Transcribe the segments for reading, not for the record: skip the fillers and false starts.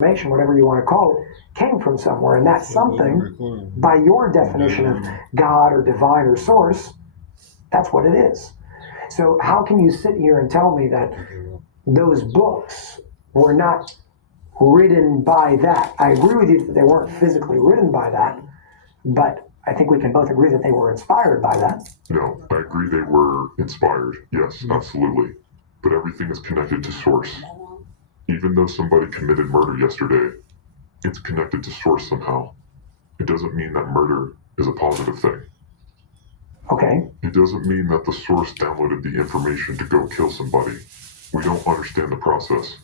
information, whatever you want to call it, came from somewhere. And that something, by your definition of God or divine or source, that's what it is. So how can you sit here and tell me that those books were not written by that? I agree with you that they weren't physically written by that, but I think we can both agree that they were inspired by that. No, I agree they were inspired. Yes, absolutely. But everything is connected to source. Even though somebody committed murder yesterday, it's connected to source somehow. It doesn't mean that murder is a positive thing. Okay. It doesn't mean that the source downloaded the information to go kill somebody. We don't understand the process.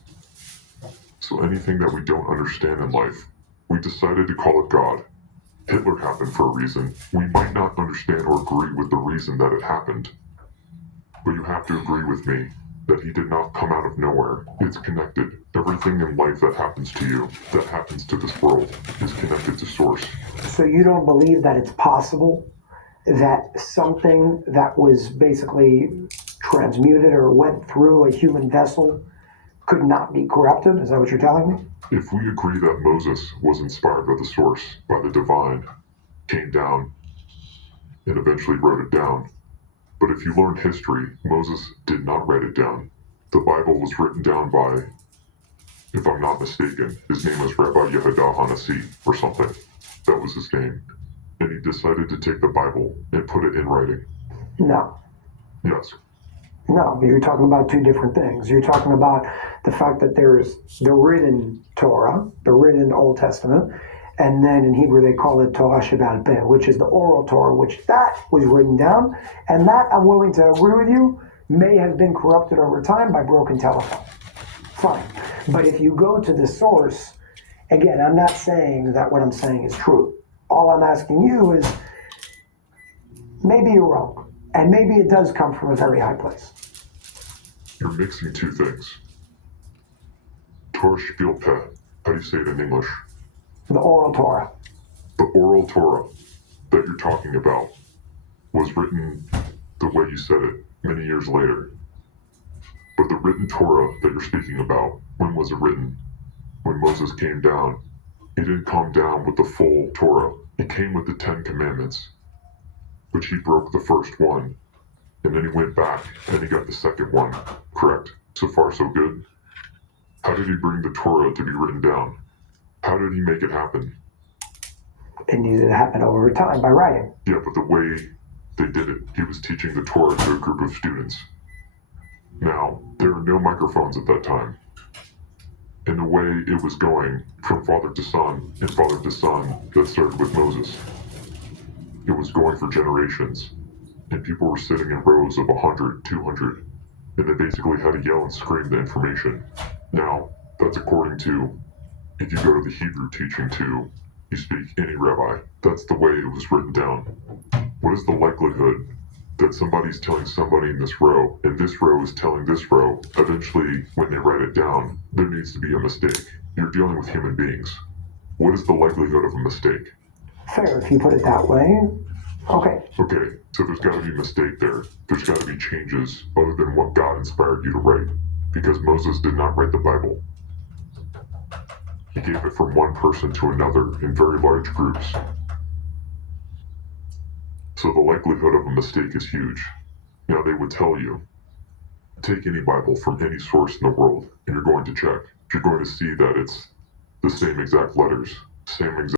So anything that we don't understand in life, we decided to call it God. Hitler happened for a reason. We might not understand or agree with the reason that it happened, but you have to agree with me that he did not come out of nowhere. It's connected. Everything in life that happens to you, that happens to this world, is connected to source. So you don't believe that it's possible that something that was basically transmuted or went through a human vessel could not be corrupted? Is that what you're telling me? If we agree that Moses was inspired by the source, by the divine, came down, and eventually wrote it down, but if you learn history, Moses did not write it down. The Bible was written down by, if I'm not mistaken, his name was Rabbi Yehuda Hanassi or something. That was his name. And he decided to take the Bible and put it in writing. No. Yes. No, you're talking about two different things. You're talking about the fact that there's the written Torah, the written Old Testament, and then in Hebrew they call it Torah Sheba'al Peh, which is the oral Torah, which that was written down, and that, I'm willing to agree with you, may have been corrupted over time by broken telephone. Fine. But if you go to the source, again, I'm not saying that what I'm saying is true. All I'm asking you is, maybe you're wrong, and maybe it does come from a very high place. You're mixing two things. Torah Sheba'al Peh, how do you say it in English? The oral Torah. The oral Torah that you're talking about was written the way you said it many years later. But the written Torah that you're speaking about, when was it written? When Moses came down, he didn't come down with the full Torah. He came with the 10 Commandments, which he broke the first one, and then he went back and he got the second one. Correct? So far, so good? How did he bring the Torah to be written down? How did he make it happen? It needed to happen over time by writing. Yeah, but the way they did it, he was teaching the Torah to a group of students. Now, there are no microphones at that time. And the way it was going from father to son and father to son, that started with Moses. It was going for generations. And people were sitting in rows of 100, 200, and they basically had to yell and scream the information. Now, that's according to, if you go to the Hebrew teaching too, you speak any rabbi. That's the way it was written down. What is the likelihood that somebody's telling somebody in this row, and this row is telling this row, eventually, when they write it down, there needs to be a mistake. You're dealing with human beings. What is the likelihood of a mistake? Fair, if you put it that way. Okay. Okay, so there's got to be a mistake there. There's got to be changes other than what God inspired you to write. Because Moses did not write the Bible. He gave it from one person to another in very large groups. So the likelihood of a mistake is huge. Now they would tell you, take any Bible from any source in the world, and you're going to check. You're going to see that it's the same exact letters, same exact